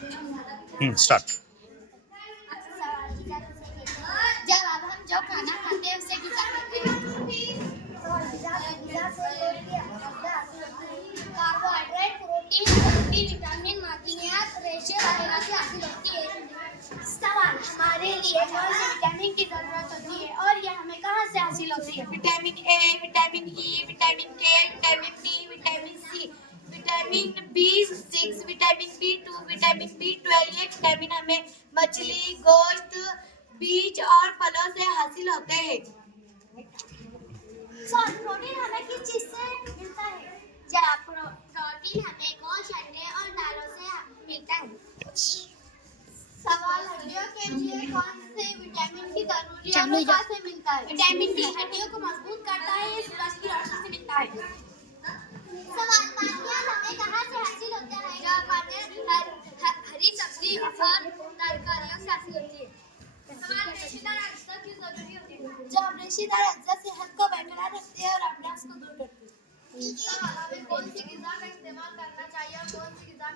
Start. जब अब हम जो खाना खाते हैं उसे ग़िज़ा कहते हैं। कार्बोहाइड्रेट, प्रोटीन, चर्बी, विटामिन, मादनियात, रेशे वगैरह से हासिल होती है। सवाल, हमारे लिए कौन से विटामिन की जरूरत होती है और यह हमें कहाँ से हासिल होती है? Vitamin A, vitamin E, vitamin K, vitamin D, vitamin C, vitamin B6, vitamin B2, vitamin B12। ये विटामिन हमें मछली, गोश्त, बीज और फलों से हासिल होते हैं। प्रोटीन हमें किस चीज से मिलता है? प्रोटीन हमें गोश्त, अंडे और दालों से मिलता है। सवाल, हड्डियों के लिए कौन से विटामिन की जरूरी है और कहाँ से मिलता है? विटामिन डी हड्डियों को मजबूत करता है, सूरज की रोशनी से मिलता है। सवाल, मादनियात हमें कहाँ से हासिल होता है? हरी सब्जी और तरकारियों से हासिल होती है। सवाल, रेशेदार अज्जा क्यों जरूरी होती है? जब रेशेदार अज्जा सेहत को बरकरार रखते हैं और अभ्यास को दूर करते हैं। सवाल, हमें कौन सी ग़िज़ा का इस्तेमाल करना चाहिए और कौन सी ग़िज़ा